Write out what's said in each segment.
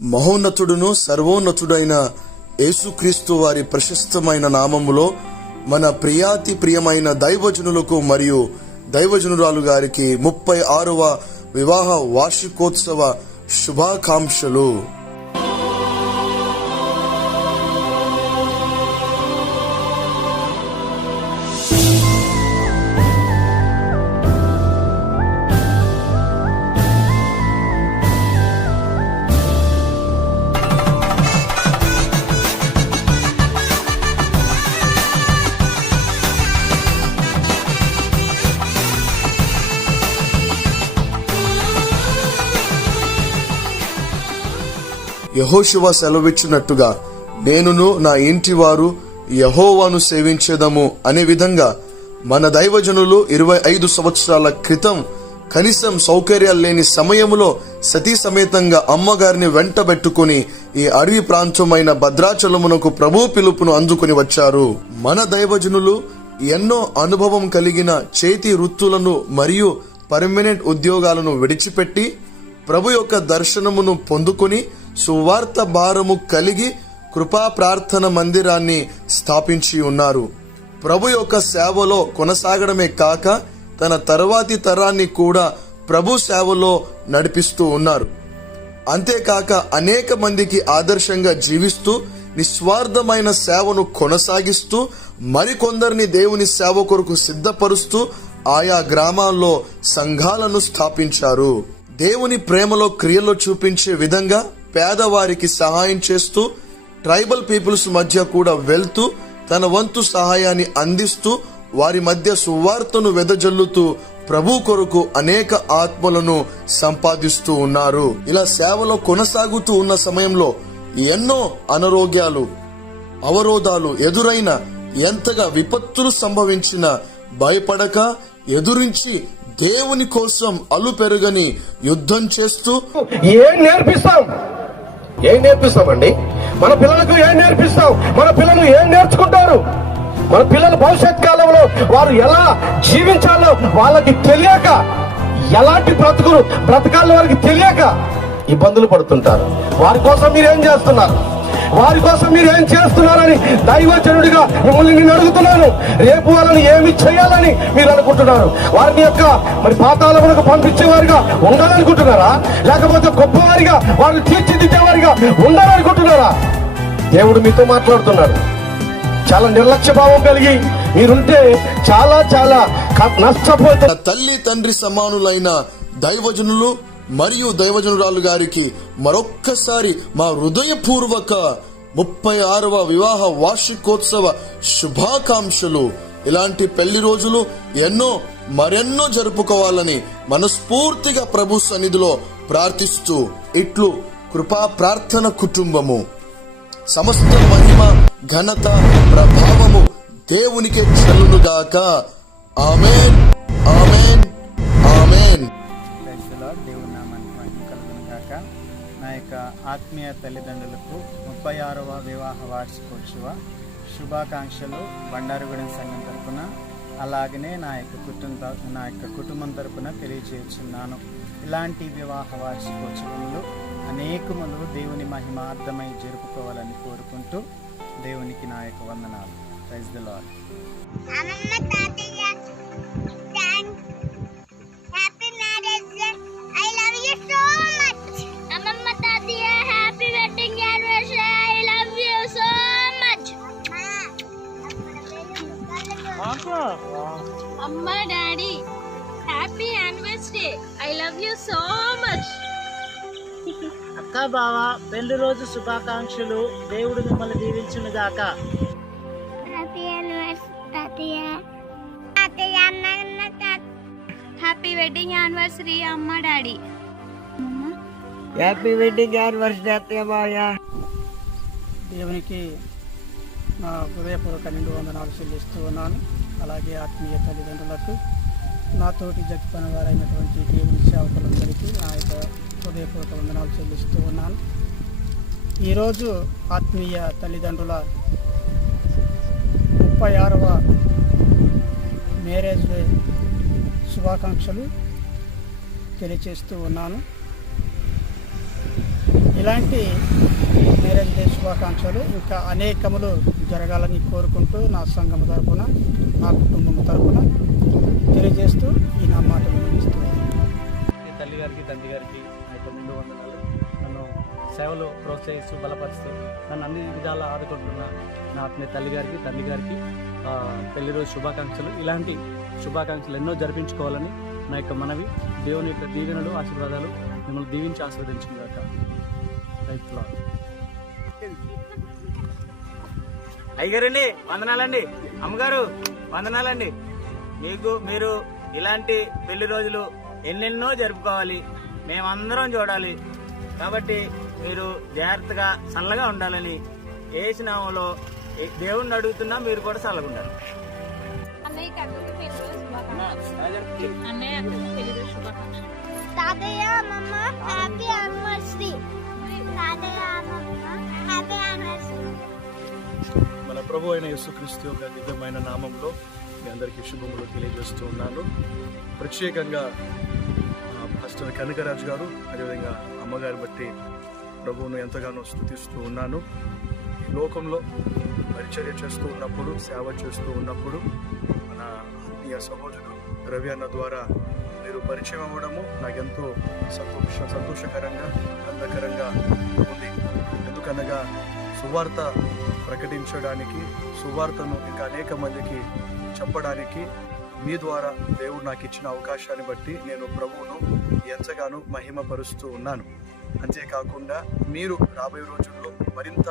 మహోన్నతుడును సర్వోన్నతుడైన యేసుక్రీస్తు వారి ప్రశస్తమైన నామములో మన ప్రియాతి ప్రియమైన దైవజనులకు మరియు దైవజనురాలు గారికి 36వ వివాహ వార్షికోత్సవ శుభాకాంక్షలు. యెహోషువ సెలవిచ్చినట్టుగా నేనును నా ఇంటి వారు యెహోవాను సేవించేదము అనే విధంగా మన దైవజనులు 25 సంవత్సరాల క్రితం కనీసం సౌకర్యాలు లేని సమయంలో సతీ సమేతంగా అమ్మగారిని వెంటబెట్టుకుని ఈ అడవి ప్రాంతమైన భద్రాచలమునకు ప్రభు పిలుపును అందుకుని వచ్చారు. మన దైవజనులు ఎన్నో అనుభవం కలిగిన చేతి వృత్తులను మరియు పర్మనెంట్ ఉద్యోగాలను విడిచిపెట్టి ప్రభు యొక్క దర్శనమును పొందుకుని సువార్త భారము కలిగి కృపా ప్రార్థన మందిరాన్ని స్థాపించి ఉన్నారు. ప్రభు యొక్క సేవలో కొనసాగడమే కాక తన తర్వాతి తరాన్ని కూడా ప్రభు సేవలో నడిపిస్తూ ఉన్నారు. అంతేకాక అనేక మందికి ఆదర్శంగా జీవిస్తూ నిస్వార్థమైన సేవను కొనసాగిస్తూ మరికొందరిని దేవుని సేవ కొరకు సిద్ధపరుస్తూ ఆయా గ్రామాల్లో సంఘాలను స్థాపించారు. దేవుని ప్రేమలో క్రియలో చూపించే విధంగా పేదవారికి సహాయం చేస్తూ ట్రైబల్ పీపుల్స్ మధ్య కూడా వెళ్తూ తన వంతు సహాయాన్ని అందిస్తూ వారి మధ్య సువార్తను వెదజల్లుతూ ప్రభు కొరకు అనేక ఆత్మలను సంపాదిస్తూ ఉన్నారు. ఇలా సేవలో కొనసాగుతూ ఉన్న సమయంలో ఎన్నో అనారోగ్యాలు అవరోధాలు ఎదురైన ఎంతగా విపత్తులు సంభవించిన భయపడక ఎదురించి దేవుని కోసం అలుపెరుగని యుద్ధం చేస్తూ ఏం నేర్పిస్తామండి? మన పిల్లలకు ఏం నేర్పిస్తాం? మన పిల్లలు ఏం నేర్చుకుంటారు? మన పిల్లల భవిష్యత్ కాలంలో వారు ఎలా జీవించాలో వాళ్ళకి తెలియక, ఎలాంటి బ్రతకాలో వారికి తెలియక ఇబ్బందులు పడుతుంటారు. వారి కోసం మీరు ఏం చేస్తున్నారు? వారి కోసం మీరు ఏం చేస్తున్నారని దైవజనుడిగా మిమ్మల్ని నేను అడుగుతున్నాను. రేపు వాళ్ళని ఏమి చేయాలని మీరు అనుకుంటున్నారు? వారిని యొక్క పాతాళములకు పంపించేవారిగా ఉండాలనుకుంటున్నారా? లేకపోతే గొప్పవారిగా వారిని తీర్చిదిద్దేవారిగా ఉండాలనుకుంటున్నారా? దేవుడు మీతో మాట్లాడుతున్నాడు. చాలా నిర్లక్ష్య భావం కలిగి మీరుంటే చాలా చాలా నష్టపోతారు. తల్లి తండ్రి సమానులైన దైవజనులు మరియు దైవజనురాలు గారికి మరొక్కసారి మా హృదయపూర్వక 36వ వివాహ వార్షికోత్సవ శుభాకాంక్షలు. ఇలాంటి పెళ్లి రోజులు మరెన్నో జరుపుకోవాలని మనస్ఫూర్తిగా ప్రభు సన్నిధిలో ప్రార్థిస్తూ ఇట్లు కృపా ప్రార్థన కుటుంబము. సమస్త మహిమ ఘనత ప్రభావము దేవునికే చెల్లునుగాక. ఆమేన్, ఆమేన్, ఆమేన్. దేవుని నామానికి మహిమ కలుగును గాక. నా యొక్క ఆత్మీయ తల్లిదండ్రులకు 36వ వివాహ వార్షికోత్సవ శుభాకాంక్షలు బండారుగూడెం సంఘం తరపున, అలాగనే నా యొక్క కుటుంబం తరపున తెలియజేస్తున్నాను. ఇలాంటి వివాహ వార్షికోత్సవంలో అనేకములు దేవుని మహిమార్థమై జరుపుకోవాలని కోరుకుంటూ దేవునికి నా యొక్క వందనాలు. Praise the Lord. అమ్మా daddy happy anniversary, I love you so much. అక్క బావ పెళ్లి రోజు శుభాకాంక్షలు. దేవుడు మిమ్మల్ని దీవించును గాక. హ్యాపీ వెడ్డింగ్ యానివర్సరీ అమ్మా డాడీ. హ్యాపీ వెడ్డింగ్ యానివర్సరీ అత్తయ్య బావయ్య. దేవునికి నా హృదయపూర్వక నిండు వందనాలు చెల్లిస్తూ ఉన్నాను. అలాగే ఆత్మీయ తల్లిదండ్రులకు, నాతోటి జట్టుపని వారైనటువంటి దేవుని సేవకులందరికీ నా యొక్క హృదయపూర్వక వందనాలు చెల్లిస్తూ ఉన్నాను. ఈరోజు ఆత్మీయ తల్లిదండ్రుల 36వ మ్యారేజ్ డే శుభాకాంక్షలు తెలియచేస్తూ ఉన్నాను. ఇలాంటి మ్యారేజ్ డే శుభాకాంక్షలు ఇంకా అనేకములు జరగాలని కోరుకుంటూ నా సంఘం తరపున నా కుటుంబం తరపున తెలియజేస్తూ ఈ నా మాటలు ముగిస్తున్నాను. తల్లి గారికి తండ్రి గారికి నా యొక్క నిండు వందనాలు. నన్ను సేవలో ప్రోత్సహిస్తూ బలపరుస్తూ నన్ను అన్ని విధాలా ఆదుకుంటున్న నా ఆత్మీయ తల్లి గారికి తండ్రి గారికి పెళ్లి రోజు శుభాకాంక్షలు. ఇలాంటి శుభాకాంక్షలు ఎన్నో జరిపించుకోవాలని నా యొక్క మనవి. దేవుని యొక్క దీవెనలు ఆశీర్వాదాలు మిమ్మల్ని దీవించి ఆశీర్వదించుగాక. Right lord. అయ్యగారండి వందనాలండి, అమ్మగారు వందనాలండి. మీరు ఇలాంటి పెళ్లి రోజులు ఎన్నెన్నో జరుపుకోవాలి, మేమందరం చూడాలి. కాబట్టి మీరు జాగ్రత్తగా చల్లగా ఉండాలని యేసు నామములో దేవుణ్ణి అడుగుతున్నా. మీరు కూడా చల్లగా ఉండాలి. తాతయ్య అమ్మమ్మ హ్యాపీ యానివర్సరీ. తాతయ్య అమ్మమ్మ హ్యాపీ యానివర్సరీ. మన ప్రభు అయిన యేసుక్రీస్తు యొక్క దివ్యమైన నామంలో మీ అందరికీ శుభములు తెలియజేస్తూ ఉన్నాను. ప్రత్యేకంగా పాస్టర్ కనకరాజు గారు అదేవిధంగా అమ్మగారు బట్టి ప్రభువును ఎంతగానో స్తుతిస్తూ ఉన్నాను. ఈ లోకంలో పరిచర్య చేస్తూ ఉన్నప్పుడు, సేవ చేస్తూ ఉన్నప్పుడు మన ఆత్మీయ సహోదరుడు రవి అన్న ద్వారా మీరు పరిచయం అవ్వడము నాకెంతో సంతోషకరంగా ఆనందకరంగా ఉంది. ఎందుకనగా సువార్త ప్రకటించడానికి, సువార్తను ఇంకా అనేక మందికి చెప్పడానికి మీ ద్వారా దేవుడు నాకు ఇచ్చిన అవకాశాన్ని బట్టి నేను ప్రభువును ఎంతగానో మహిమపరుస్తూ ఉన్నాను. అంతేకాకుండా మీరు రాబోయే రోజుల్లో మరింత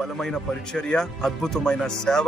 బలమైన పరిచర్య, అద్భుతమైన సేవ